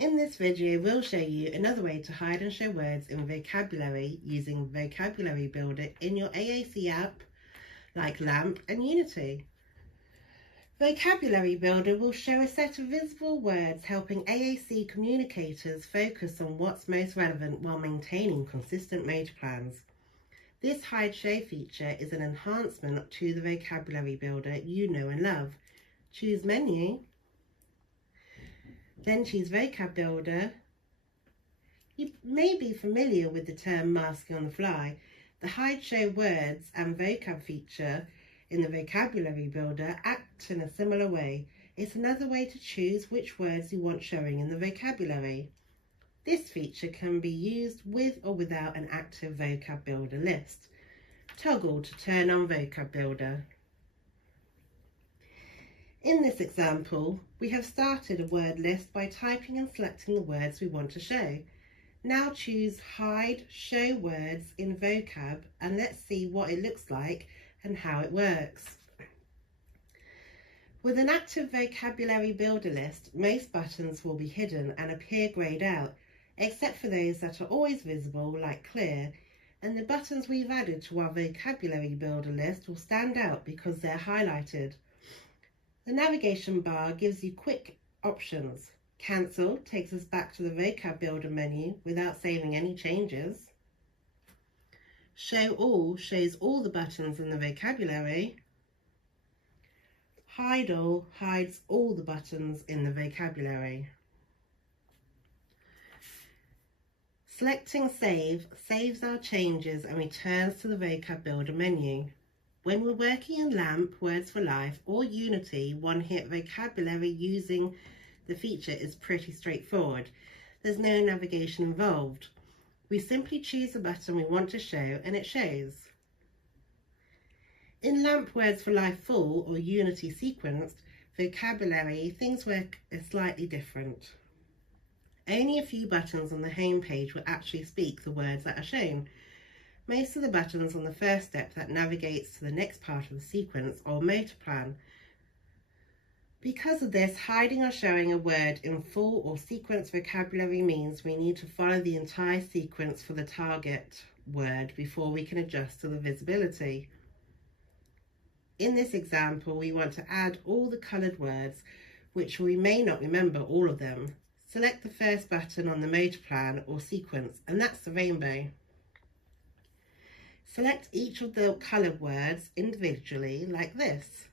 In this video, we'll show you another way to hide and show words in vocabulary using Vocabulary Builder in your AAC app like LAMP and Unity. Vocabulary Builder will show a set of visible words helping AAC communicators focus on what's most relevant while maintaining consistent motor plans. This hide show feature is an enhancement to the Vocabulary Builder you know and love. Choose Menu, then choose Vocab Builder. You may be familiar with the term masking on the fly. The hide show words and vocab feature in the Vocabulary Builder act in a similar way. It's another way to choose which words you want showing in the vocabulary. This feature can be used with or without an active Vocab Builder list. Toggle to turn on Vocab Builder. In this example, we have started a word list by typing and selecting the words we want to show. Now choose Hide Show Words in Vocab and let's see what it looks like and how it works. With an active Vocabulary Builder list, most buttons will be hidden and appear greyed out, except for those that are always visible, like clear, and the buttons we've added to our Vocabulary Builder list will stand out because they're highlighted. The navigation bar gives you quick options. Cancel takes us back to the Vocab Builder menu without saving any changes. Show All shows all the buttons in the vocabulary. Hide All hides all the buttons in the vocabulary. Selecting Save saves our changes and returns to the Vocab Builder menu. When we're working in LAMP, Words for Life or Unity, one-hit vocabulary using the feature is pretty straightforward. There's no navigation involved. We simply choose the button we want to show and it shows. In LAMP Words for Life Full or Unity Sequenced vocabulary, things work slightly different. Only a few buttons on the home page will actually speak the words that are shown. Most of the buttons on the first step that navigates to the next part of the sequence or motor plan. Because of this, hiding or showing a word in full or sequence vocabulary means we need to follow the entire sequence for the target word before we can adjust to the visibility. In this example, we want to add all the coloured words, which we may not remember all of them. Select the first button on the motor plan or sequence, and that's the rainbow. Select each of the coloured words individually, like this.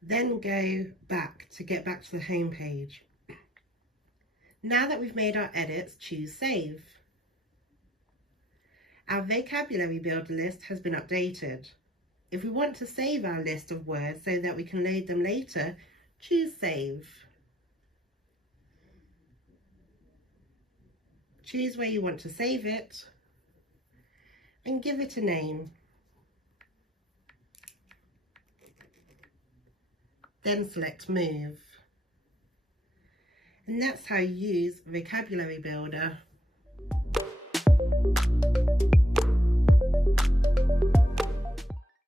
Then go back to get back to the home page. Now that we've made our edits, choose Save. Our Vocabulary Builder list has been updated. If we want to save our list of words so that we can load them later, choose Save. Choose where you want to save it and give it a name. Then select Move. And that's how you use Vocabulary Builder.